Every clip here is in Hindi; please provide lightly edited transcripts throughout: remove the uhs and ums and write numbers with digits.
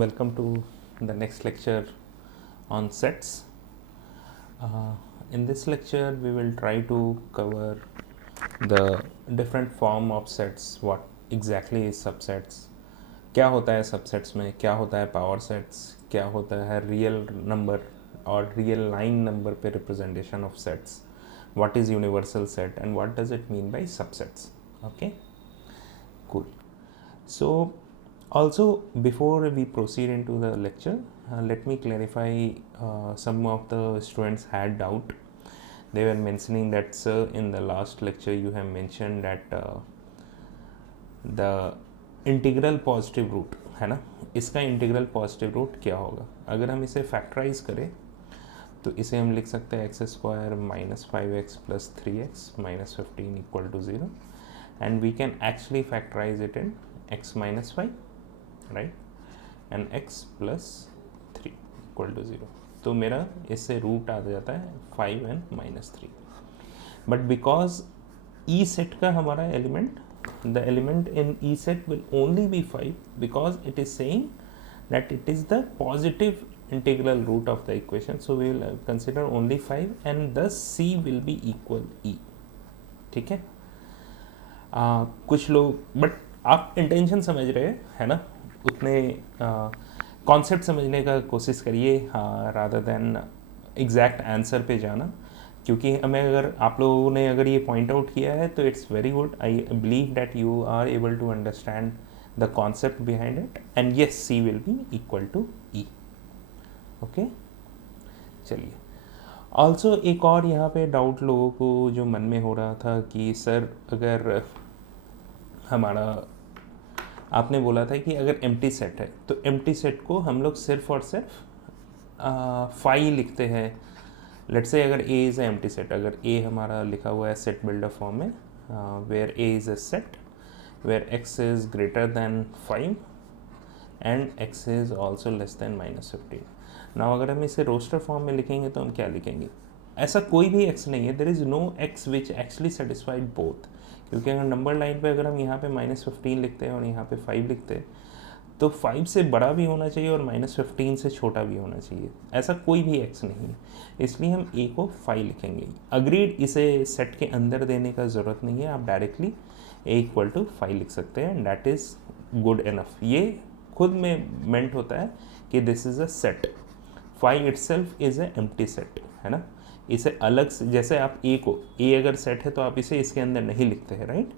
Welcome to the next lecture on sets. In this lecture, we will try to cover the different form of sets. What exactly is subsets? क्या होता है सबसेट्स में, क्या होता है पावर सेट्स, क्या होता है रियल नंबर और रियल लाइन नंबर पे representation of sets, what is universal set and what does it mean by subsets. Okay, cool. So also before we proceed into the lecture, let me clarify. Some of the students had doubt. They were mentioning that, sir, in the last lecture you have mentioned that the integral positive root है ना, इसका इंटीग्रल पॉजिटिव रूट क्या होगा? अगर हम इसे फैक्टराइज करें तो इसे हम लिख सकते हैं x square minus 5x plus 3x minus 15 equal to 0 and we can actually factorize it in x minus 5, right, and x plus 3 equal to 0. तो मेरा इससे रूट आ जाता है 5 and minus 3. But because E set का हमारा element, the element in E set will only be 5 because it is saying that it is the positive integral root of the equation. So we will consider only 5 and thus C will be equal E. ठीक है. कुछ लोग बट आप इंटेंशन समझ रहे हैं ना, उतने कॉन्सेप्ट समझने का कोशिश करिए रादर देन एग्जैक्ट आंसर पे जाना, क्योंकि हमें अगर आप लोगों ने अगर ये पॉइंट आउट किया है तो it's very good. I believe that you are able to understand the concept behind it and yes C will be equal to E. Okay, चलिए. ऑल्सो एक और यहाँ पे डाउट लोगों को जो मन में हो रहा था कि सर अगर हमारा, आपने बोला था कि अगर एम्प्टी सेट है तो एम्प्टी सेट को हम लोग सिर्फ और सिर्फ फाई लिखते हैं. लेट्स से अगर A is a empty set, अगर A हमारा लिखा हुआ है सेट बिल्डर फॉर्म में, where A is a set where x is greater than 5 and x is also less than minus 15. Now अगर हम इसे रोस्टर फॉर्म में लिखेंगे तो हम क्या लिखेंगे? ऐसा कोई भी x नहीं है, there is no x which actually satisfied both. क्योंकि अगर नंबर लाइन पे अगर हम यहाँ पे माइनस 15 लिखते हैं और यहाँ पे 5 लिखते हैं तो 5 से बड़ा भी होना चाहिए और माइनस 15 से छोटा भी होना चाहिए. ऐसा कोई भी x नहीं है, इसलिए हम a को 5 लिखेंगे. अग्रीड, इसे सेट के अंदर देने का ज़रूरत नहीं है, आप डायरेक्टली a इक्वल टू 5 लिख सकते हैं. That is good enough. ये खुद में मेंट होता है कि this is a set. 5 itself is a empty set, है ना. इसे अलग से, जैसे आप a को, a अगर सेट है तो आप इसे इसके अंदर नहीं लिखते हैं, राइट,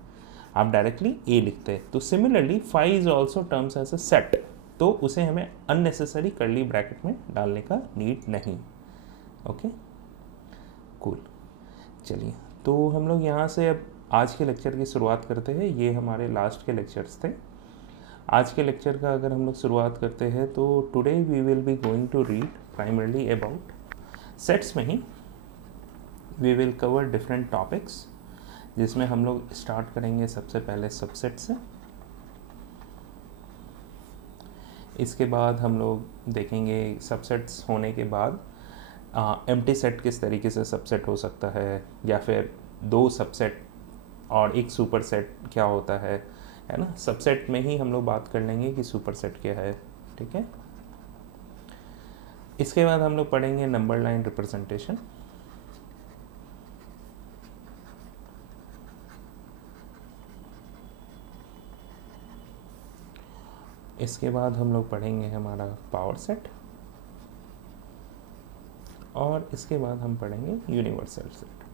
आप डायरेक्टली ए लिखते हैं. तो similarly 5 is also terms as a set, तो उसे हमें अननेसेसरी कर्ली ब्रैकेट में डालने का नीड नहीं. Okay, cool. चलिए, तो हम लोग यहाँ से अब आज के लेक्चर की शुरुआत करते हैं. ये हमारे लास्ट के लेक्चर्स थे. आज के लेक्चर का अगर हम लोग शुरुआत करते हैं तो today we will be going to read primarily about sets में ही we will cover different topics, जिसमें हम लोग स्टार्ट करेंगे सबसे पहले सबसेट से. इसके बाद हम लोग देखेंगे सबसेट्स होने के बाद एम्प्टी सेट किस तरीके से सबसेट हो सकता है, या फिर दो सबसेट और एक सुपर सेट क्या होता है ना. सबसेट में ही हम लोग बात कर लेंगे कि सुपर सेट क्या है. ठीक है. इसके बाद हम लोग पढ़ेंगे नंबर लाइन रिप्रेजेंटेशन. इसके बाद हम लोग पढ़ेंगे हमारा पावर सेट, और इसके बाद हम पढ़ेंगे यूनिवर्सल सेट.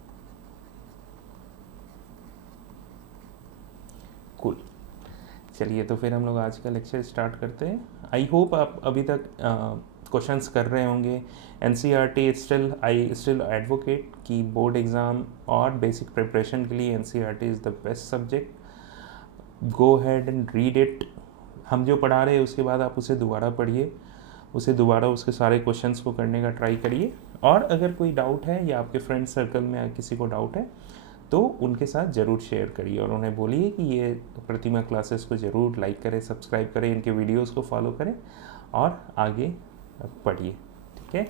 कूल. चलिए, तो फिर हम लोग आज का लेक्चर स्टार्ट करते हैं. आई होप आप अभी तक क्वेश्चंस कर रहे होंगे. एनसीईआरटी आई स्टिल एडवोकेट कि बोर्ड एग्ज़ाम और बेसिक प्रिपरेशन के लिए NCERT is the best subject. Go had and read it. हम जो पढ़ा रहे हैं उसके बाद आप उसे दोबारा पढ़िए, उसे दोबारा उसके सारे क्वेश्चंस को करने का ट्राई करिए. और अगर कोई डाउट है या आपके फ्रेंड सर्कल में किसी को डाउट है तो उनके साथ ज़रूर शेयर करिए और उन्हें बोलिए कि ये प्रतिमा क्लासेस को ज़रूर लाइक करें, सब्सक्राइब करें, इनके वीडियोस को फॉलो करें और आगे पढ़िए. ठीक है.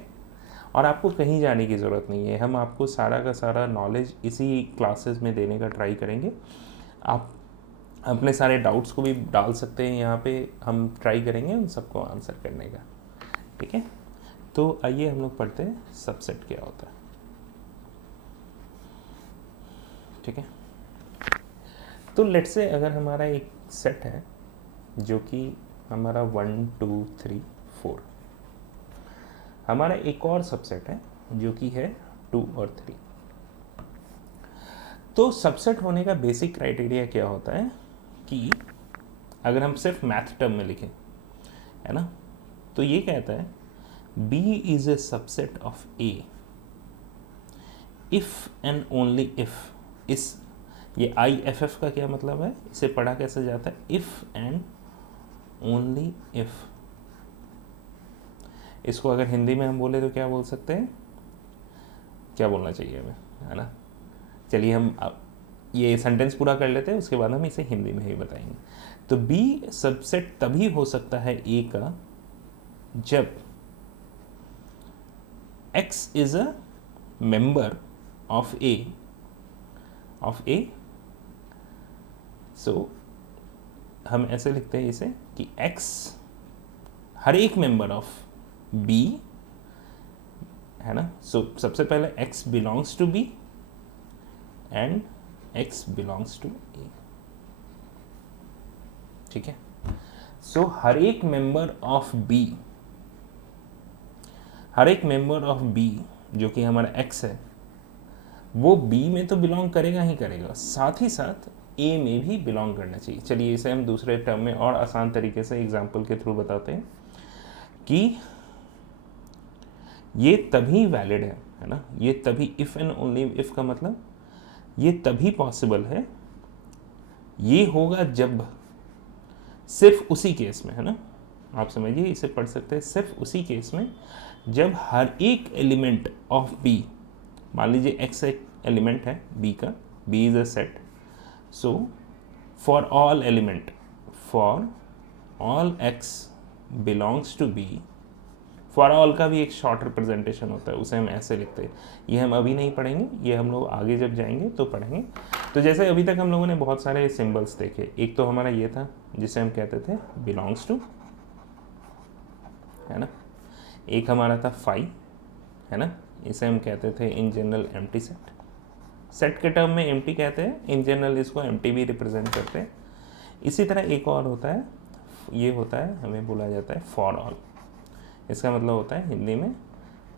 और आपको कहीं जाने की ज़रूरत नहीं है, हम आपको सारा का सारा नॉलेज इसी क्लासेस में देने का ट्राई करेंगे. आप अपने सारे डाउट्स को भी डाल सकते हैं यहाँ पे, हम ट्राई करेंगे उन सबको आंसर करने का, ठीक है। तो आइए हम लोग पढ़ते हैं सबसेट क्या होता है, ठीक है। तो लेट्स से अगर हमारा एक सेट है जो कि हमारा 1 2 3 4, हमारा एक और सबसेट है जो कि है 2 और 3। तो सबसेट होने का बेसिक क्राइटेरिया क्या होता है कि अगर हम सिर्फ मैथ टर्म में लिखें, है ना, तो ये कहता है B is a subset of A if and only if. इस ये IFF का क्या मतलब है, इसे पढ़ा कैसे जाता है, इफ एंड ओनली इफ। इसको अगर हिंदी में हम बोले तो क्या बोल सकते हैं, क्या बोलना चाहिए हमें, है ना। चलिए हम ये सेंटेंस पूरा कर लेते हैं, उसके बाद हम इसे हिंदी में ही बताएंगे। तो B सबसेट तभी हो सकता है A का जब X is a member of A। सो हम ऐसे लिखते हैं इसे कि X हर एक मेंबर ऑफ B, है ना। सो सबसे पहले X belongs to B and X belongs to A, ठीक है। सो हर एक मेंबर ऑफ B, हर एक मेंबर ऑफ B जो कि हमारा X है, वो B में तो बिलोंग करेगा ही करेगा, साथ ही साथ A में भी बिलोंग करना चाहिए। चलिए इसे हम दूसरे टर्म में और आसान तरीके से एग्जाम्पल के थ्रू बताते हैं कि ये तभी वैलिड है ना, ये तभी, इफ एंड ओनली इफ का मतलब ये तभी पॉसिबल है, ये होगा जब, सिर्फ उसी केस में, है ना, आप समझिए इसे पढ़ सकते हैं, सिर्फ उसी केस में जब हर एक एलिमेंट ऑफ B, मान लीजिए X एक एलिमेंट है B का, B is a set, so for all element, for all X belongs to B, for all का भी एक शॉर्ट रिप्रेजेंटेशन होता है, उसे हम ऐसे लिखते हैं। ये हम अभी नहीं पढ़ेंगे, ये हम लोग आगे जब जाएंगे तो पढ़ेंगे। तो जैसे अभी तक हम लोगों ने बहुत सारे सिंबल्स देखे, एक तो हमारा ये था जिसे हम कहते थे बिलोंग्स टू, है ना, एक हमारा था फाई, है ना, इसे हम कहते थे in general empty set. Set के टर्म में एम्प्टी कहते हैं, इन जनरल इसको एम्प्टी भी रिप्रेजेंट करते हैं। इसी तरह एक और होता है, ये होता है, हमें बोला जाता है फॉर ऑल। इसका मतलब होता है हिंदी में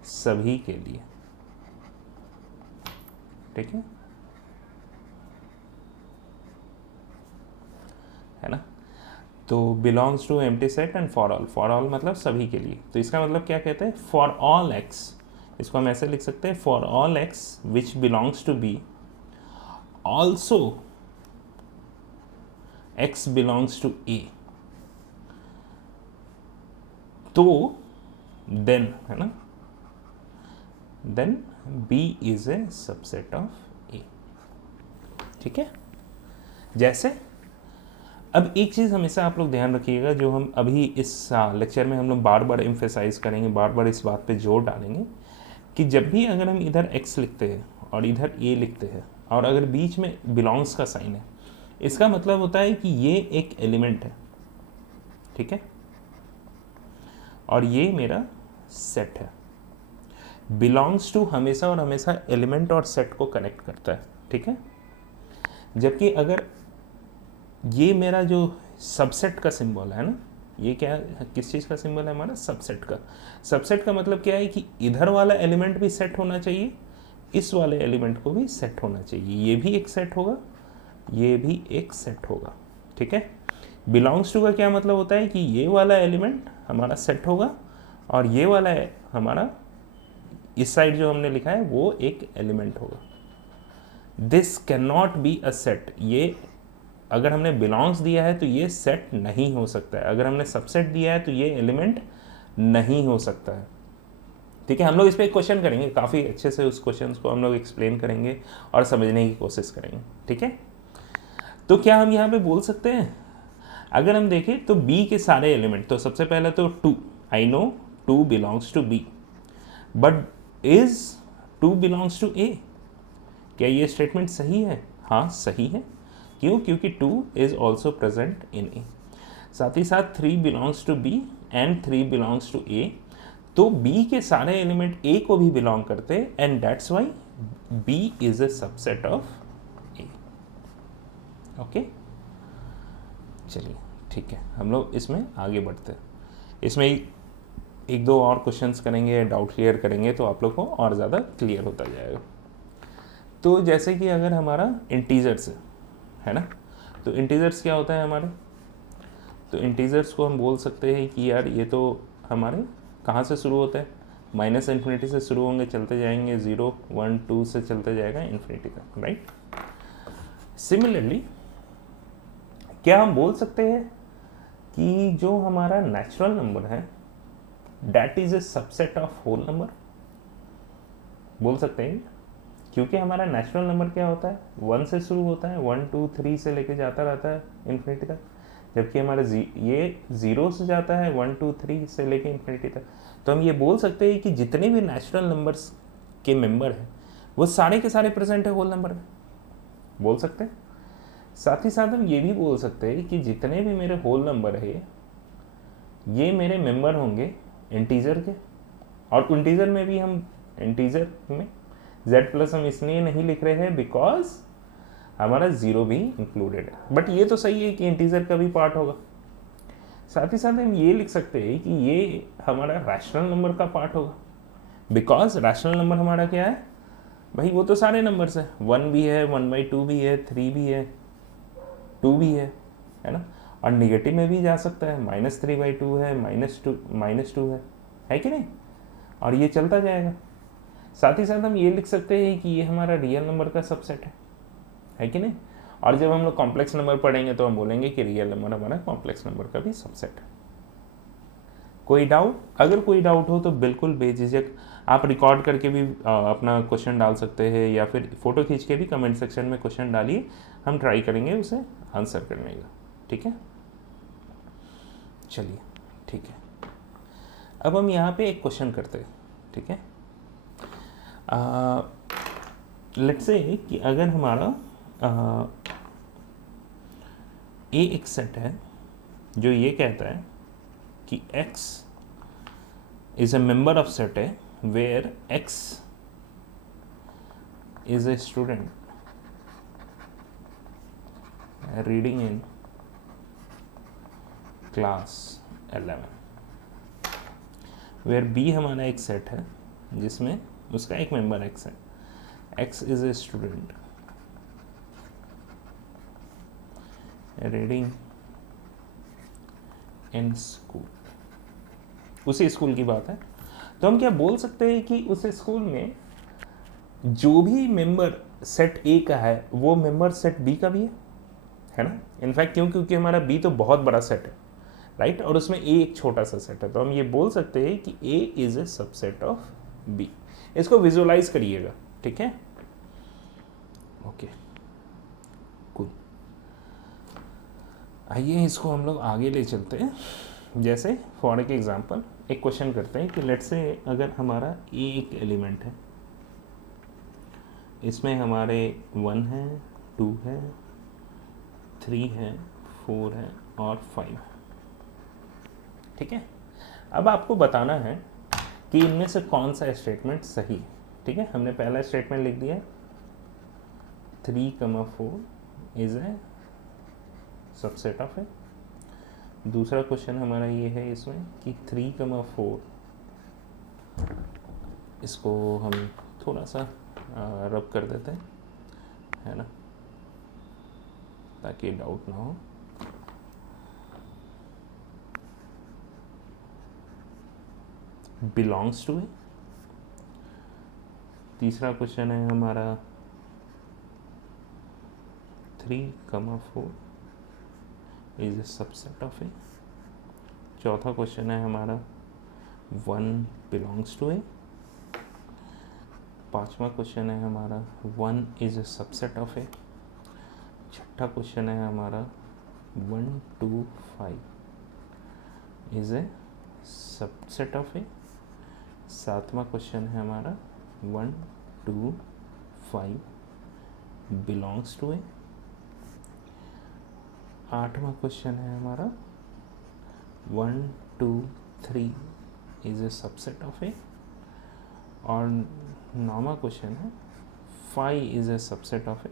सभी के लिए, ठीक है ना। तो belongs to empty set and for all, for all मतलब सभी के लिए। तो इसका मतलब क्या कहते हैं, फॉर ऑल X, इसको हम ऐसे लिख सकते हैं, for all X which belongs to B also X belongs to A, तो देन, है ना, then B is a subset of A, ठीक है। जैसे अब एक चीज़ हमेशा आप लोग ध्यान रखिएगा, जो हम अभी इस लेक्चर में हम लोग बार बार एम्फेसाइज करेंगे, बार बार इस बात पे जोर डालेंगे कि जब भी अगर हम इधर X लिखते हैं और इधर A लिखते हैं और अगर बीच में बिलोंग्स का साइन है, इसका मतलब होता है कि ये एक एलिमेंट है, ठीक है, और ये मेरा सेट है। बिलोंग्स टू हमेशा और हमेशा एलिमेंट और सेट को कनेक्ट करता है, ठीक है। जबकि अगर ये मेरा जो सबसेट का सिंबल है ना, ये क्या, किस चीज़ का सिंबल है हमारा, सबसेट का। सबसेट का मतलब क्या है कि इधर वाला एलिमेंट भी सेट होना चाहिए, इस वाले एलिमेंट को भी सेट होना चाहिए, ये भी एक सेट होगा, ये भी एक सेट होगा, ठीक है। बिलोंग्स टू का क्या मतलब होता है कि ये वाला एलिमेंट हमारा सेट होगा और ये वाला हमारा, इस साइड जो हमने लिखा है वो एक एलिमेंट होगा। This can not be a set, ये अगर हमने बिलोंग्स दिया है तो ये सेट नहीं हो सकता है, अगर हमने सबसेट दिया है तो ये एलिमेंट नहीं हो सकता है, ठीक है। हम लोग इस पर एक क्वेश्चन करेंगे, काफ़ी अच्छे से उस क्वेश्चन को हम लोग एक्सप्लेन करेंगे और समझने की कोशिश करेंगे, ठीक है। तो क्या हम यहाँ पे बोल सकते हैं, अगर हम देखें तो B के सारे एलिमेंट, तो सबसे पहले तो 2, I know 2 belongs to B, but is 2 belongs to A, क्या ये स्टेटमेंट सही है, हाँ सही है, क्यों? क्योंकि 2 is also present in A. साथ ही साथ 3 belongs to B and 3 belongs to A, तो बी के सारे एलिमेंट ए को भी बिलोंग करते and that's why B is a subset of A. Okay, चलिए ठीक है, हम लोग इसमें आगे बढ़ते हैं। इसमें एक दो और क्वेश्चंस करेंगे, डाउट क्लियर करेंगे, तो आप लोग को और ज़्यादा क्लियर होता जाएगा। तो जैसे कि अगर हमारा इंटीजर्स है ना, तो इंटीजर्स क्या होता है हमारे? तो इंटीजर्स को हम बोल सकते हैं कि यार ये तो हमारे कहाँ से शुरू होता है? माइनस इन्फिनिटी से शुरू होंगे, चलते जाएंगे 0 1 2 से चलते जाएगा इन्फिनिटी तक, राइट। सिमिलरली क्या हम बोल सकते हैं कि जो हमारा नेचुरल नंबर है that is a subset of whole number? बोल सकते हैं, क्योंकि हमारा नेचुरल नंबर क्या होता है? 1 से शुरू होता है, 1 2 3 से लेके जाता रहता है इन्फिनिटी तक, जबकि हमारा ये 0 से जाता है 1 2 3 से लेके इन्फिनिटी तक। तो हम ये बोल सकते हैं कि जितने भी नेचुरल नंबर्स के मेंबर हैं वो सारे के सारे प्रेजेंट है होल नंबर में, बोल सकते हैं। साथ ही साथ हम ये भी बोल सकते हैं कि जितने भी मेरे होल नंबर है ये मेरे मेंबर होंगे इंटीजर के, और इंटीजर में भी हम इंटीजर में z+ हम इसलिए नहीं लिख रहे हैं बिकॉज हमारा 0 भी इंक्लूडेड है, बट ये तो सही है कि इंटीजर का भी पार्ट होगा। साथ ही साथ हम ये लिख सकते हैं कि ये हमारा रैशनल नंबर का पार्ट होगा, बिकॉज रैशनल नंबर हमारा क्या है भाई? वो तो सारे नंबर्स है, 1 भी है, 1/2 भी है, 3 भी है, 2 भी है ना। और निगेटिव में भी जा सकता है, -3/2 है, -2 है कि नहीं, और ये चलता जाएगा। साथ ही साथ हम ये लिख सकते हैं कि ये हमारा रियल नंबर का सबसेट है कि नहीं। और जब हम लोग कॉम्प्लेक्स नंबर पढ़ेंगे तो हम बोलेंगे कि रियल नंबर हमारा कॉम्प्लेक्स नंबर का भी सबसेट है। कोई डाउट? अगर कोई डाउट हो तो बिल्कुल बेझिझक आप रिकॉर्ड करके भी अपना क्वेश्चन डाल सकते हैं, या फिर फ़ोटो खींच के भी कमेंट सेक्शन में क्वेश्चन डालिए, हम ट्राई करेंगे उसे आंसर करने का, ठीक है। चलिए ठीक है, अब हम यहाँ पे एक क्वेश्चन करते हैं, ठीक है। लेट्स से कि अगर हमारा ए एक सेट है जो ये कहता है कि x is a member of set है where x is a student reading in class 11, where b हमारा एक सेट है जिसमें उसका एक मेंबर x है, x is a student reading in school. उसी स्कूल की बात है, तो हम क्या बोल सकते हैं कि उस स्कूल में जो भी मेंबर सेट ए का है वो मेंबर सेट बी का भी है ना। इनफैक्ट क्यों? क्योंकि हमारा बी तो बहुत बड़ा सेट है, राइट, और उसमें ए एक छोटा सा सेट है, तो हम ये बोल सकते हैं कि A is a subset of B. इसको विजुअलाइज करिएगा, ठीक है, ओके कूल। आइए इसको हम लोग आगे ले चलते हैं। जैसे फॉर के एग्जांपल एक क्वेश्चन करते हैं कि लेट्स से अगर हमारा ए एक एलिमेंट है, इसमें हमारे 1 है, 2 है, 3 है, 4 है और 5, ठीक है। अब आपको बताना है कि इनमें से कौन सा स्टेटमेंट सही है, ठीक है। हमने पहला स्टेटमेंट लिख दिया 3,4 इज ए सबसेट ऑफ ए। दूसरा क्वेश्चन हमारा ये है इसमें कि 3,4 इसको हम थोड़ा सा रब कर देते हैं, है ना, ताकि डाउट ना हो। बिलोंग्स टू ए। तीसरा क्वेश्चन है हमारा 3,4 इज ए सबसेट ऑफ ए। चौथा क्वेश्चन है हमारा 1 बिलोंग्स टू ए। पांचवा क्वेश्चन है हमारा 1 इज ए सबसेट ऑफ ए। छठा क्वेश्चन है हमारा 1 2 5 इज ए सबसेट ऑफ ए। सातवां क्वेश्चन है हमारा 1 2 5 बिलोंग्स टू ए। 8वां क्वेश्चन है हमारा 1 2 3 is a subset of A, और 9वां क्वेश्चन है 5 इज ए सबसेट ऑफ ए।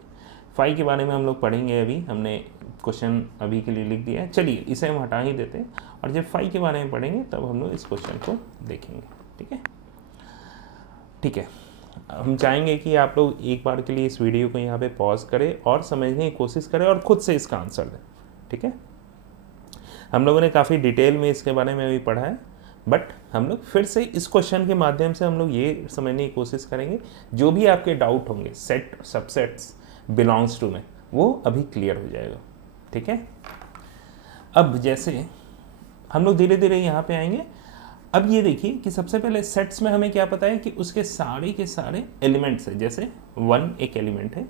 5 के बारे में हम लोग पढ़ेंगे, अभी हमने क्वेश्चन अभी के लिए लिख दिया है, चलिए इसे हम हटा ही देते हैं, और जब 5 के बारे में पढ़ेंगे तब हम लोग इस क्वेश्चन को देखेंगे। ठीक है, ठीक है। हम चाहेंगे कि आप लोग एक बार के लिए इस वीडियो को यहाँ पे पॉज करें और समझने की कोशिश करें और ख़ुद से इसका आंसर दें। ठीक है, हम लोगों ने काफ़ी डिटेल में इसके बारे में अभी पढ़ा है, बट हम लोग फिर से इस क्वेश्चन के माध्यम से हम लोग ये समझने की कोशिश करेंगे, जो भी आपके डाउट होंगे सेट सबसेट्स बिलोंग्स टू में, वो अभी क्लियर हो जाएगा। ठीक है, अब जैसे हम लोग धीरे धीरे यहाँ पे आएंगे। अब ये देखिए कि सबसे पहले सेट्स में हमें क्या पता है कि उसके सारे के सारे एलिमेंट्स हैं। जैसे 1 एक एलिमेंट है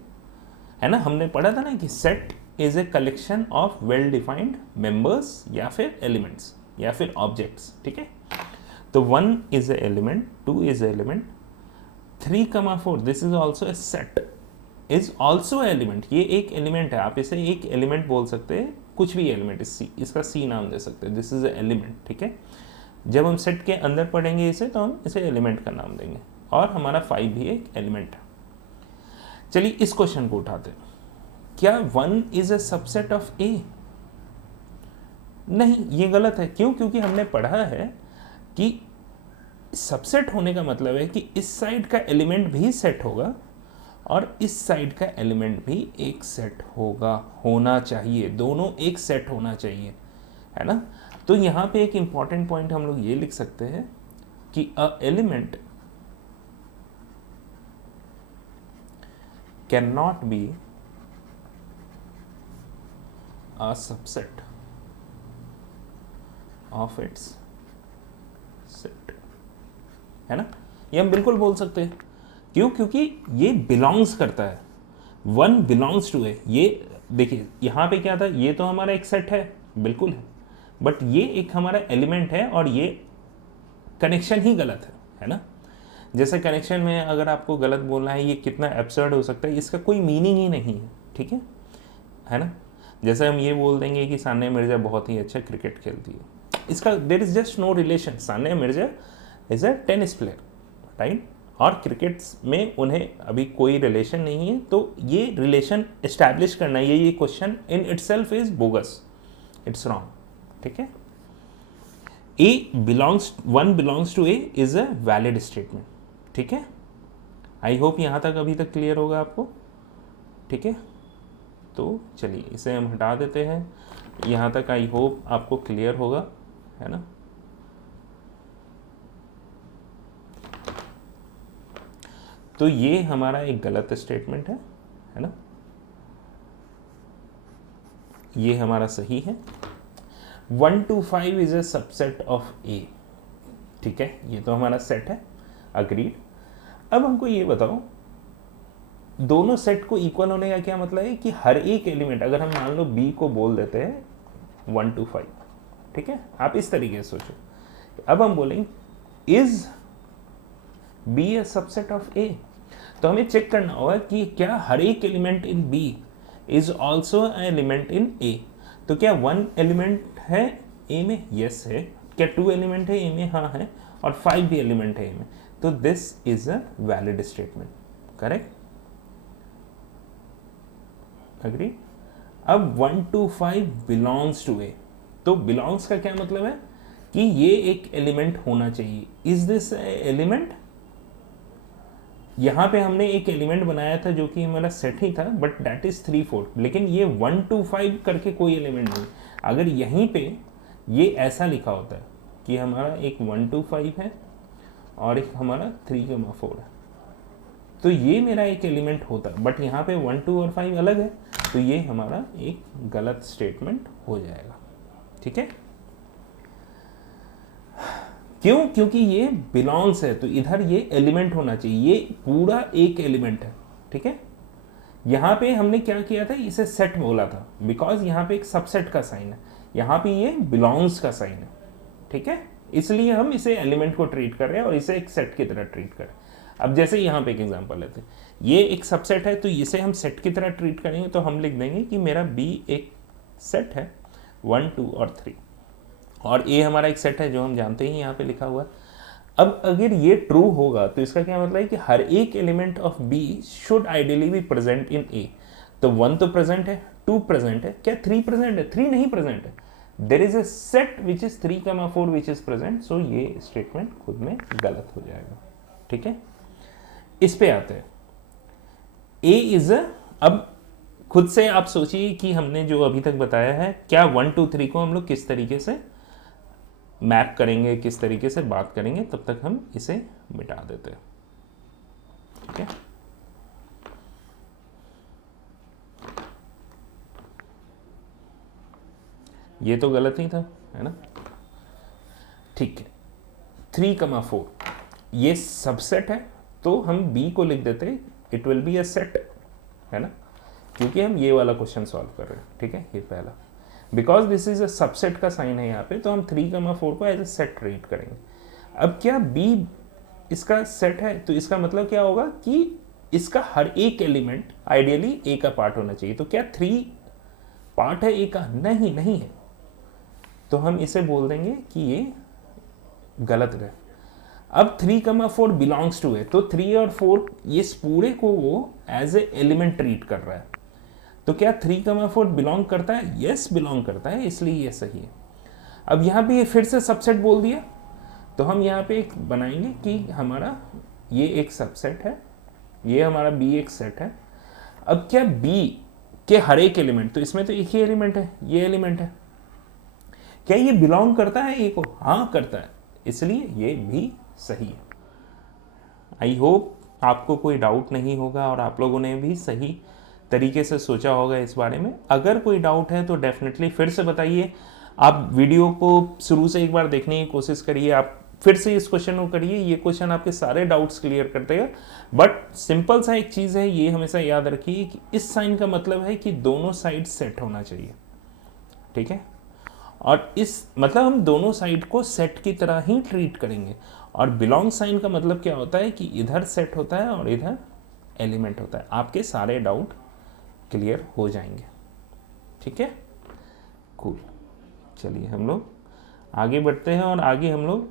ना, हमने पढ़ा था ना कि set is a collection of well defined members या फिर एलिमेंट्स या फिर ऑब्जेक्ट्स। ठीक है, तो 1 is a element, 2 is a element, 3, 4 this is also a set, is also element. ये एक एलिमेंट है, आप इसे एक एलिमेंट बोल सकते हैं, कुछ भी एलिमेंट, इसका सी नाम दे सकते हैं, दिस इज ए एलिमेंट। ठीक है, जब हम सेट के अंदर पढ़ेंगे इसे तो हम इसे एलिमेंट का नाम देंगे, और हमारा 5 भी एक एलिमेंट है। चलिए इस क्वेश्चन को उठाते हैं, क्या 1 इज ए सबसेट ऑफ ए? नहीं, ये गलत है। क्यों? क्योंकि हमने पढ़ा है कि सबसेट होने का मतलब है कि इस साइड का एलिमेंट भी सेट होगा और इस साइड का एलिमेंट भी एक सेट होगा, होना चाहिए, दोनों एक सेट होना चाहिए, है ना। तो यहाँ पे एक इंपॉर्टेंट पॉइंट हम लोग ये लिख सकते हैं कि a element can not be a subset of its set, है ना। ये हम बिल्कुल बोल सकते हैं। क्यों? क्योंकि ये बिलोंग्स करता है, 1 बिलोंग्स टू ए। ये देखिए यहाँ पे क्या था, ये तो हमारा एक सेट है, बिल्कुल है, बट ये एक हमारा एलिमेंट है और ये कनेक्शन ही गलत है ना। जैसे कनेक्शन में अगर आपको गलत बोलना है, ये कितना एब्सर्ड हो सकता है, इसका कोई मीनिंग ही नहीं है। ठीक है ना। जैसे हम ये बोल देंगे कि सानिया मिर्जा बहुत ही अच्छा क्रिकेट खेलती है, इसका there is just no relation. Sania Mirza is a tennis player, right, और क्रिकेट में उन्हें अभी कोई रिलेशन नहीं है, तो ये रिलेशन एस्टैब्लिश करना, ये question in itself is bogus, it's wrong. ठीक है, one belongs to A is a valid statement. ठीक है, आई होप यहाँ तक अभी तक क्लियर होगा आपको। ठीक है, तो चलिए इसे हम हटा देते हैं, यहाँ तक आई होप आपको क्लियर होगा, है ना। तो ये हमारा एक गलत स्टेटमेंट है ना, ये हमारा सही है। 1 to 5 is a subset of A. ठीक है, ये तो हमारा सेट है, अग्रीड। अब हमको ये बताओ, दोनों सेट को इक्वल होने का क्या मतलब है कि हर एक एलिमेंट, अगर हम मान लो बी को बोल देते हैं 1 to 5, ठीक है, आप इस तरीके से सोचो। अब हम बोलेंगे is B a subset of A, तो हमें चेक करना होगा कि क्या हर एक element in B is also element in A. तो क्या 1 एलिमेंट है ए में? यस है। क्या 2 एलिमेंट है ए में? हाँ है। और 5 भी एलिमेंट है ए में, तो this is a valid statement, correct, agree. अब 1 to 5 बिलोंग्स टू ए, तो बिलोंग्स का क्या मतलब है कि ये एक एलिमेंट होना चाहिए। Is this element? यहाँ पे हमने एक एलिमेंट बनाया था जो कि हमारा सेट ही था, बट दैट इज 3 4, लेकिन ये 1 to 5 करके कोई एलिमेंट नहीं। अगर यहीं पे ये ऐसा लिखा होता है कि हमारा एक 1 to 5 है और एक हमारा 3, 4 है, तो ये मेरा एक एलिमेंट होता, बट यहाँ पे 1 2 और 5 अलग है, तो ये हमारा एक गलत स्टेटमेंट हो जाएगा। ठीक है, क्यों? क्योंकि ये बिलोंग्स है, तो इधर ये एलिमेंट होना चाहिए, ये पूरा एक एलिमेंट है। ठीक है, यहाँ पे हमने क्या किया था, इसे सेट बोला था, बिकॉज यहाँ पे एक सबसेट का साइन है, यहाँ पे ये बिलोंग्स का साइन है। ठीक है, इसलिए हम इसे एलिमेंट को ट्रीट कर रहे हैं और इसे एक सेट की तरह ट्रीट कर रहे हैं। अब जैसे यहाँ पे एक एग्जांपल लेते हैं, ये एक सबसेट है, तो इसे हम सेट की तरह ट्रीट करेंगे, तो हम लिख देंगे कि मेरा बी एक सेट है 1, 2 और 3, और ए हमारा एक सेट है जो हम जानते ही यहाँ पे लिखा हुआ है। अब अगर ये ट्रू होगा तो इसका क्या मतलब है कि हर एक element of B should ideally be present in A. तो 1 तो प्रेजेंट है, 2 प्रेजेंट है, क्या 3 प्रेजेंट है? 3 नहीं प्रेजेंट है। There is a set which is 3, 4 which is present, so ये स्टेटमेंट खुद में गलत हो जाएगा। ठीक है, इस पे आते हैं। ए इज अब खुद से आप सोचिए कि हमने जो अभी तक बताया है, क्या 1, 2, 3 को हम लोग किस तरीके से मैप करेंगे, किस तरीके से बात करेंगे, तब तक हम इसे मिटा देते हैं। ठीक है, ये तो गलत ही था, है ना। ठीक है, 3, 4 ये सबसेट है, तो हम बी को लिख देते, it will be a set, है ना, क्योंकि हम ये वाला क्वेश्चन सॉल्व कर रहे हैं। ठीक है, ये पहला, because this is a subset का साइन है यहाँ पे, तो हम 3, 4 को एज ए सेट ट्रीट करेंगे। अब क्या बी इसका सेट है, तो इसका मतलब क्या होगा कि इसका हर एक एलिमेंट आइडियली ए का पार्ट होना चाहिए। तो क्या 3 पार्ट है ए का? नहीं, नहीं है, तो हम इसे बोल देंगे कि ये गलत है। अब 3, 4 बिलोंग्स टू है, तो 3 और 4 ये पूरे को वो एज ए एलिमेंट ट्रीट कर रहा है। तो क्या 3, 4 बिलोंग करता है? यस, बिलोंग करता है, इसलिए ये सही है। अब यहाँ पे ये फिर से सबसेट बोल दिया, तो हम यहाँ पे एक बनाएंगे कि हमारा ये एक सबसेट है, ये हमारा बी एक सेट है। अब क्या बी के हर एक एलिमेंट, तो इसमें तो एक ही एलिमेंट है, ये एलिमेंट है, क्या ये बिलोंग करता है ए को? हाँ करता है, इसलिए ये भी सही है। आई होप आपको कोई डाउट नहीं होगा और आप लोगों ने भी सही तरीके से सोचा होगा इस बारे में। अगर कोई डाउट है तो डेफिनेटली फिर से बताइए। आप वीडियो को शुरू से एक बार देखने की कोशिश करिए, आप फिर से इस क्वेश्चन को करिए, ये क्वेश्चन आपके सारे डाउट्स क्लियर कर देगा। बट सिंपल सा एक चीज़ है, ये हमेशा याद रखिए कि इस साइन का मतलब है कि दोनों साइड सेट होना चाहिए। ठीक है, और इस मतलब हम दोनों साइड को सेट की तरह ही ट्रीट करेंगे। और बिलोंग साइन का मतलब क्या होता है कि इधर सेट होता है और इधर एलिमेंट होता है। आपके सारे डाउट क्लियर हो जाएंगे। ठीक है, कूल। चलिए हम लोग आगे बढ़ते हैं, और आगे हम लोग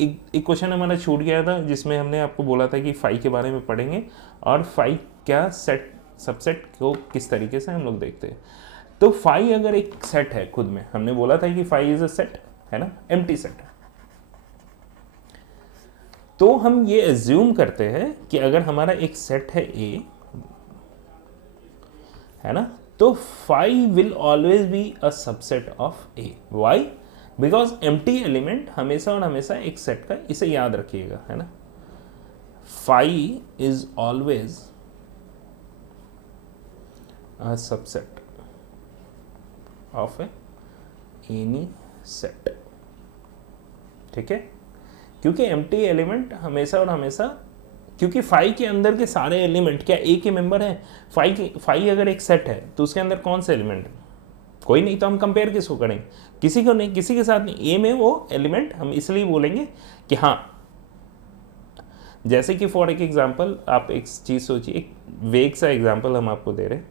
एक क्वेश्चन हमारा छूट गया था जिसमें हमने आपको बोला था कि फाई के बारे में पढ़ेंगे, और फाई क्या सेट सबसेट को किस तरीके से हम लोग देखते हैं। तो फाई अगर एक सेट है, खुद में हमने बोला था कि फाई इज अ सेट, है ना, एम्प्टी सेट है, तो हम ये एज्यूम करते हैं कि अगर हमारा एक सेट है ए, है ना, तो phi will always be a subset of A. Why? Because empty element हमेशा और हमेशा एक सेट का, इसे याद रखिएगा, है ना, phi is always a subset of any set. ठीक है, क्योंकि एम्प्टी एलिमेंट हमेशा और हमेशा, क्योंकि फाई के अंदर के सारे एलिमेंट क्या ए के मेंबर हैं? फाई अगर एक सेट है तो उसके अंदर कौन से एलिमेंट है? कोई नहीं, तो हम कंपेयर किसको करेंगे? किसी को नहीं, किसी के साथ नहीं। ए में वो एलिमेंट हम इसलिए बोलेंगे कि हाँ, जैसे कि फॉर एक एग्जांपल आप एक चीज़ सोचिए, एक वेग सा एग्जांपल हम आपको दे रहे हैं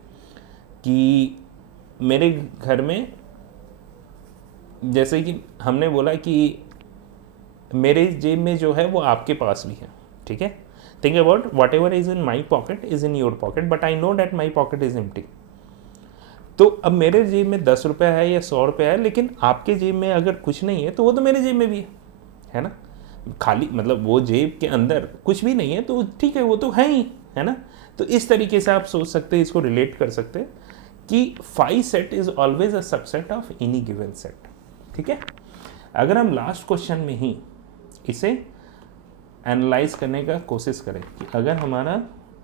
कि मेरे घर में, जैसे कि हमने बोला कि मेरे जेब में जो है वो आपके पास भी है। ठीक है, think about what ever is in my pocket is in your pocket, but I know that my pocket is empty. तो अब मेरे जेब में 10 रुपया है या 100 रुपया है, लेकिन आपके जेब में अगर कुछ नहीं है तो वो तो मेरे जेब में भी है ना, खाली, मतलब वो जेब के अंदर कुछ भी नहीं है, तो ठीक है, वो तो है ही, है ना। तो इस तरीके से आप सोच सकते हैं, इसको रिलेट कर सकते हैं कि phi set is always a subset of any given set. ठीक है, अगर हम लास्ट क्वेश्चन में ही इसे एनालाइज करने का कोशिश करें कि अगर हमारा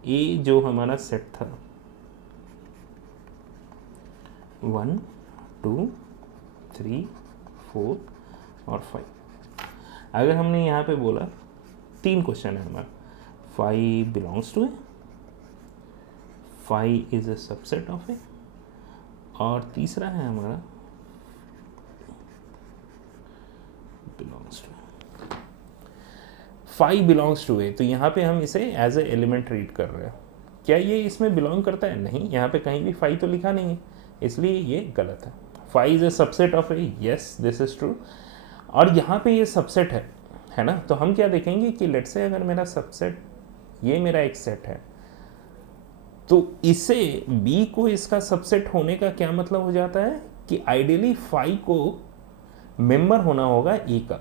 ए जो हमारा सेट था 1, 2, 3, 4 और 5, अगर हमने यहाँ पे बोला 3 क्वेश्चन है हमारा, phi belongs to A, phi is a subset of A, और तीसरा है हमारा belongs to, phi belongs to A. तो यहाँ पे हम इसे एज ए एलिमेंट ट्रीट कर रहे हैं। क्या ये इसमें बिलोंग करता है? नहीं, यहाँ पे कहीं भी फाई तो लिखा नहीं है, इसलिए ये गलत है। 5 is a subset of A, yes this is true. और यहाँ पे ये सबसेट है ना, तो हम क्या देखेंगे कि लेट्स से अगर मेरा सबसेट, ये मेरा एक सेट है, तो इसे बी को इसका सबसेट होने का क्या मतलब हो जाता है कि आइडियली 5 को मेंबर होना होगा ए का,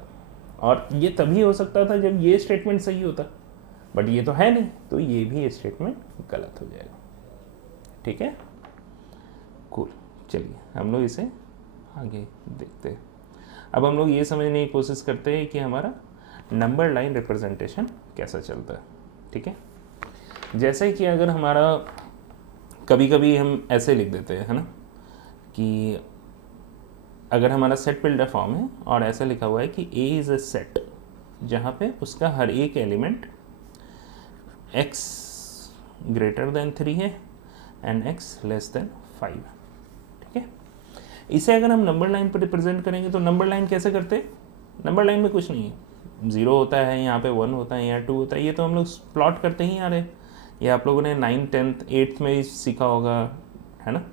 और ये तभी हो सकता था जब ये स्टेटमेंट सही होता, बट ये तो है नहीं, तो ये भी स्टेटमेंट गलत हो जाएगा। ठीक है, कूल। चलिए हम लोग इसे आगे देखते हैं। अब हम लोग ये समझने की कोशिश करते हैं कि हमारा नंबर लाइन रिप्रेजेंटेशन कैसा चलता है। ठीक है, जैसे कि अगर हमारा कभी कभी हम ऐसे लिख देते हैं, है ना, कि अगर हमारा सेट बिल्डर फॉर्म है और ऐसा लिखा हुआ है कि ए इज़ अ सेट जहाँ पे उसका हर एक एलिमेंट x ग्रेटर देन 3 है एंड x लेस देन 5 है। ठीक है, इसे अगर हम नंबर लाइन पर रिप्रेजेंट करेंगे तो नंबर लाइन कैसे करते हैं? नंबर लाइन में कुछ नहीं है, 0 होता है, यहाँ पे 1 होता है, यहाँ 2 होता है, ये तो हम लोग प्लॉट करते ही आ रहे हैं। ये आप लोगों ने 9th 10th 8th में सीखा होगा, है ना,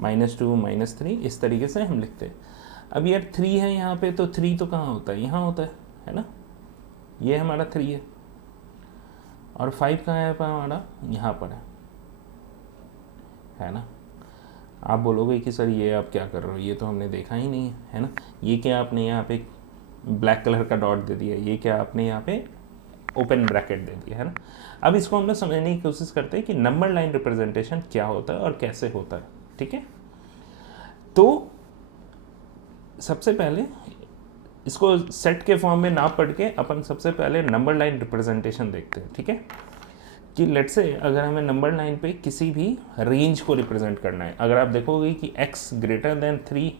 -2 -3 इस तरीके से हम लिखते हैं। अब यार 3 है यहाँ पे, तो 3 तो कहाँ होता है? यहाँ होता है ना, ये हमारा 3 है, और 5 कहाँ है हमारा? यहाँ पर है ना। आप बोलोगे कि सर ये आप क्या कर रहे हो, ये तो हमने देखा ही नहीं है ना, ये क्या आपने यहाँ पे ब्लैक कलर का डॉट दे दिया, ये क्या आपने यहाँ पे ओपन ब्रैकेट दे दिया, है ना। अब इसको हम लोग समझने की कोशिश करते हैं कि नंबर लाइन रिप्रेजेंटेशन क्या होता है और कैसे होता है। ठीक है, तो सबसे पहले इसको सेट के फॉर्म में ना पढ़ के अपन सबसे पहले नंबर लाइन रिप्रेजेंटेशन देखते हैं। ठीक है, कि लेट्स से अगर हमें नंबर लाइन पे किसी भी रेंज को रिप्रेजेंट करना है, अगर आप देखोगे कि x greater than 3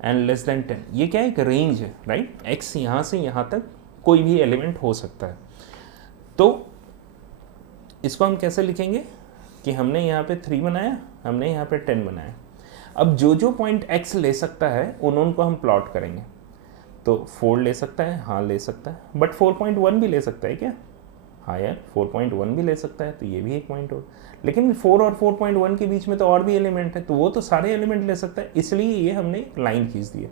and less than 10, ये क्या एक रेंज है, राइट। x यहाँ से यहाँ तक कोई भी एलिमेंट हो सकता है। तो इसको हम कैसे लिखेंगे कि हमने यहाँ पे 3 बनाया, हमने यहाँ पे 10 बनाया। अब जो जो पॉइंट x ले सकता है उनको हम प्लॉट करेंगे। तो 4 ले सकता है, हाँ ले सकता है, बट 4.1 भी ले सकता है क्या? हाँ यार 4.1 भी ले सकता है, तो ये भी एक पॉइंट हो। लेकिन 4 और 4.1 के बीच में तो और भी एलिमेंट है, तो वो तो सारे एलिमेंट ले सकता है, इसलिए ये हमने एक लाइन खींच दी है।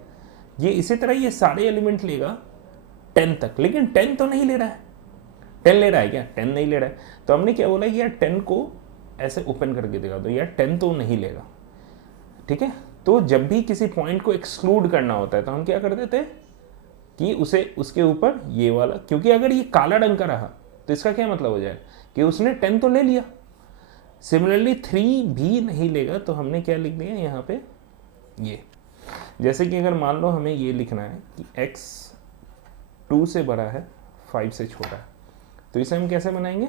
ये इसी तरह ये सारे एलिमेंट लेगा 10 तक, लेकिन 10 तो नहीं ले रहा है। 10 ले रहा है क्या? 10 नहीं ले रहा है। तो हमने क्या बोला, यार 10 को ऐसे ओपन करके दिखा दो, यार 10 तो नहीं लेगा। ठीक है, तो जब भी किसी पॉइंट को एक्सक्लूड करना होता है तो हम क्या कर देते हैं कि उसे उसके ऊपर ये वाला, क्योंकि अगर ये काला रंग का रहा तो इसका क्या मतलब हो जाएगा कि उसने 10 तो ले लिया। सिमिलरली 3 भी नहीं लेगा, तो हमने क्या लिख दिया यहाँ पे ये। जैसे कि अगर मान लो हमें ये लिखना है कि x 2 से बड़ा है 5 से छोटा है, तो इसे हम कैसे बनाएंगे?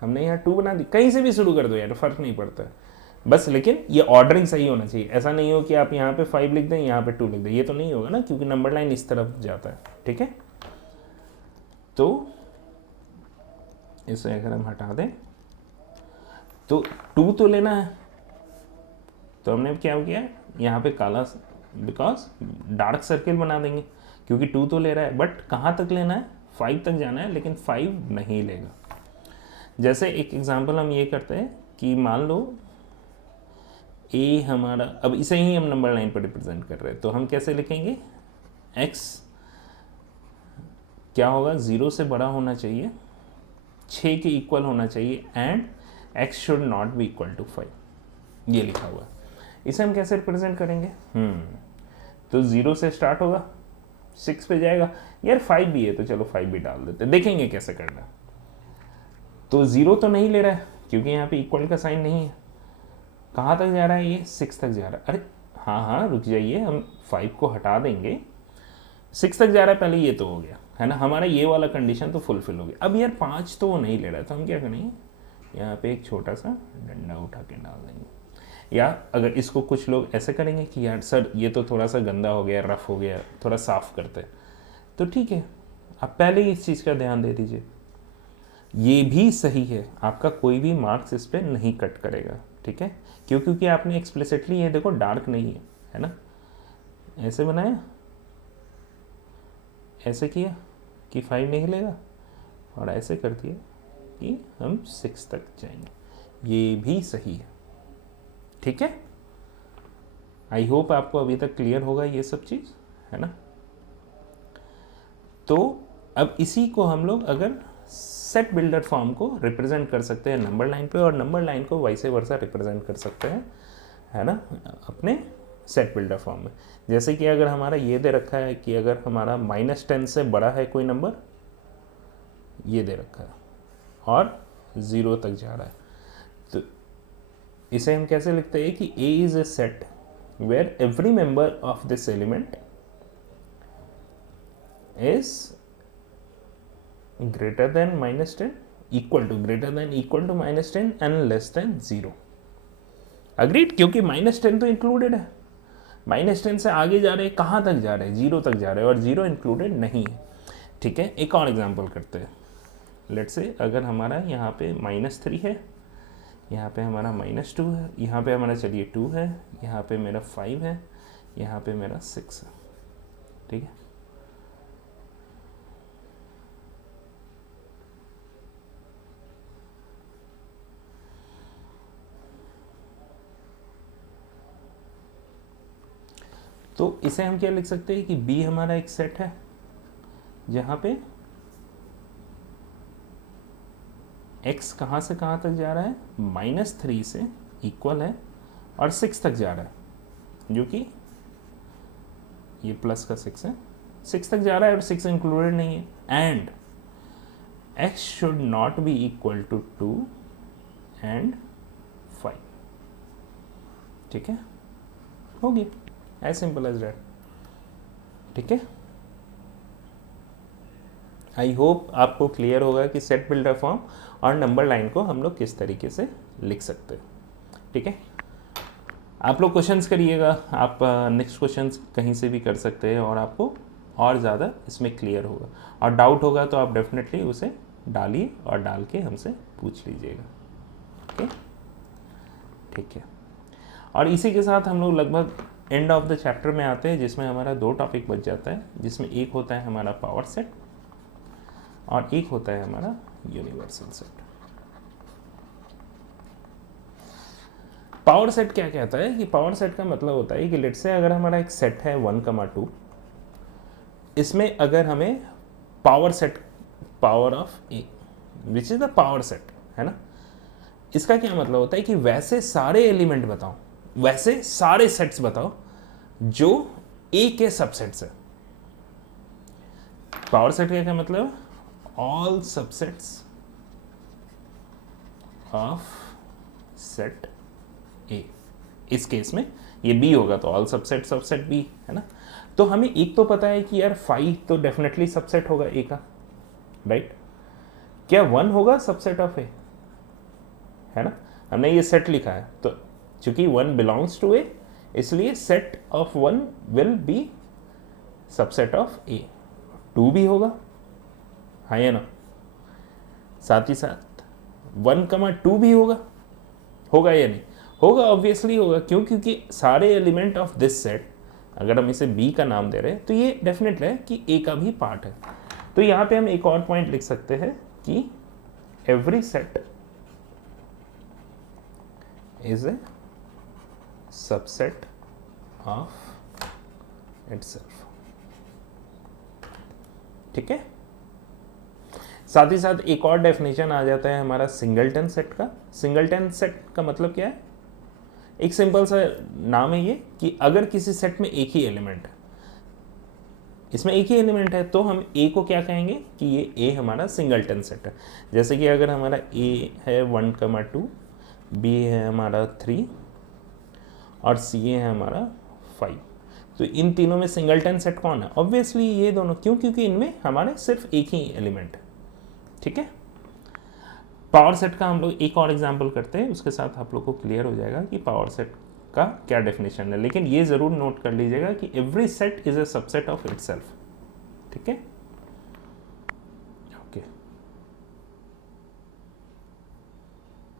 हमने यहाँ 2 बना दी, कहीं से भी शुरू कर दो यार, फर्क नहीं पड़ता है बस, लेकिन ये ऑर्डरिंग सही होना चाहिए। ऐसा नहीं हो कि आप यहाँ पे 5 लिख दें, यहाँ पे 2 लिख दें, ये तो नहीं होगा ना, क्योंकि नंबर लाइन इस तरफ जाता है। ठीक है, तो इसे अगर हम हटा दें तो 2 तो लेना है, तो हमने क्या किया यहाँ पे काला, बिकॉज डार्क सर्किल बना देंगे, क्योंकि 2 तो ले रहा है, बट कहाँ तक लेना है? 5 तक जाना है, लेकिन 5 नहीं लेगा। जैसे एक एग्जांपल हम ये करते हैं कि मान लो ए हमारा, अब इसे ही हम नंबर लाइन पर रिप्रेजेंट कर रहे हैं, तो हम कैसे लिखेंगे? x क्या होगा? 0 से बड़ा होना चाहिए, 6 के इक्वल होना चाहिए, and x should not be equal to 5, ये लिखा हुआ है। इसे हम कैसे रिप्रेजेंट करेंगे? तो 0 से स्टार्ट होगा, 6 पे जाएगा, यार 5 भी है तो चलो 5 भी डाल देते, देखेंगे कैसे करना। तो 0 तो नहीं ले रहा है क्योंकि यहाँ पे इक्वल का साइन नहीं है। कहाँ तक जा रहा है? ये 6 तक जा रहा है। अरे हाँ रुक जाइए, हम 5 को हटा देंगे, 6 तक जा रहा है, पहले ये तो हो गया है ना, हमारा ये वाला कंडीशन तो फुलफिल हो गया। अब यार 5 तो वो नहीं ले रहा है, तो हम क्या करेंगे, यहाँ पे एक छोटा सा डंडा उठा के डाल देंगे। या अगर इसको कुछ लोग ऐसे करेंगे कि यार सर ये तो थोड़ा सा गंदा हो गया, रफ हो गया, थोड़ा साफ करते, तो ठीक है, आप पहले ही इस चीज़ का ध्यान दे दीजिए। ये भी सही है, आपका कोई भी मार्क्स इस पर नहीं कट करेगा। ठीक है, क्योंकि आपने एक्सप्लिसिटली ये देखो डार्क नहीं है ना, ऐसे बनाया, ऐसे किया कि 5 नहीं लेगा, और ऐसे कर दिया कि हम 6 तक जाएंगे, ये भी सही है। ठीक है, आई होप आपको अभी तक क्लियर होगा ये सब चीज़, है ना। तो अब इसी को हम लोग अगर सेट बिल्डर फॉर्म को रिप्रेजेंट कर सकते हैं नंबर लाइन पे, और नंबर लाइन को वाइसे वर्सा रिप्रेजेंट कर सकते हैं, है ना, अपने सेट बिल्डर फॉर्म में। जैसे कि अगर हमारा ये दे रखा है कि अगर हमारा -10 से बड़ा है कोई नंबर, ये दे रखा है और 0 तक जा रहा है, तो इसे हम कैसे लिखते हैं कि A is a set where every member of this element is greater than -10, equal to greater than equal to -10 and less than 0. Agreed, क्योंकि -10 तो इंक्लूडेड है, -10 से आगे जा रहे हैं, कहाँ तक जा रहे हैं, 0 तक जा रहे हैं, और 0 इंक्लूडेड नहीं है। ठीक है, एक और एग्जांपल करते हैं। लेट्स से अगर हमारा यहाँ पे -3 है, यहाँ पे हमारा -2 है, यहाँ पे हमारा चलिए 2 है, यहाँ पे मेरा 5 है, यहाँ पे मेरा 6 है। ठीक है, तो इसे हम क्या लिख सकते हैं कि B हमारा एक सेट है जहाँ पे x कहाँ से कहाँ तक जा रहा है, -3 से इक्वल है और 6 तक जा रहा है, जो कि ये प्लस का 6 है, 6 तक जा रहा है और 6 इंक्लूडेड नहीं है, and x should not be equal to 2 and 5। ठीक है, हो गया, एज सिंपल एज दैट। ठीक है, आई होप आपको क्लियर होगा कि सेट बिल्डर फॉर्म और नंबर लाइन को हम लोग किस तरीके से लिख सकते हैं। ठीक है, आप लोग क्वेश्चंस करिएगा, आप नेक्स्ट क्वेश्चंस कहीं से भी कर सकते हैं और आपको और ज़्यादा इसमें क्लियर होगा, और डाउट होगा तो आप डेफिनेटली उसे डालिए और डाल के हमसे पूछ लीजिएगा। ओके, ठीक है, और इसी के साथ हम लोग लगभग एंड ऑफ द चैप्टर में आते हैं, जिसमें हमारा 2 टॉपिक बच जाता है, जिसमें एक होता है हमारा पावर सेट और एक होता है हमारा यूनिवर्सल सेट। पावर सेट क्या कहता है कि पावर सेट का मतलब होता है कि लेट्स से अगर हमारा एक सेट है 1, 2, इसमें अगर हमें power set, power of A which is the power set, है ना, इसका क्या मतलब होता है कि वैसे सारे एलिमेंट बताओ, वैसे सारे सेट्स बताओ जो A के सबसेट्स है। पावर सेट का क्या मतलब, all subsets of set A। इस केस में ये B होगा तो all subsets of set B, है ना। तो हमें एक तो पता है कि यार 5 तो डेफिनेटली सबसेट होगा A का, राइट। क्या 1 होगा सबसेट ऑफ A, है ना, हमने ये सेट लिखा है, तो चूंकि 1 बिलोंग्स टू A, इसलिए set of 1 will be subset of A। 2 भी होगा, हाँ या ना, साथ ही साथ 1, 2 भी होगा या नहीं होगा, ऑब्वियसली होगा, क्यों, क्योंकि सारे एलिमेंट ऑफ दिस सेट, अगर हम इसे B का नाम दे रहे हैं तो ये डेफिनेट है कि A का भी पार्ट है। तो यहाँ पे हम एक और पॉइंट लिख सकते हैं कि every set is a subset of itself. ठीक है, साथ ही साथ एक और डेफिनेशन आ जाता है हमारा सिंगलटन सेट का। सिंगलटन सेट का मतलब क्या है, एक सिंपल सा नाम है ये कि अगर किसी सेट में एक ही एलिमेंट है, इसमें एक ही एलिमेंट है, तो हम A को क्या कहेंगे कि ये A हमारा सिंगलटन सेट है। जैसे कि अगर हमारा A है 1, 2, B है हमारा 3 और C है हमारा 5, तो इन तीनों में सिंगलटन सेट कौन है, ऑब्वियसली ये दोनों, क्यों, क्योंकि इनमें हमारे सिर्फ एक ही एलिमेंट है। ठीक है, पावर सेट का हम लोग एक और एग्जांपल करते हैं, उसके साथ आप लोग को क्लियर हो जाएगा कि पावर सेट का क्या डेफिनेशन है। लेकिन ये ज़रूर नोट कर लीजिएगा कि every set is a subset of itself. ठीक है।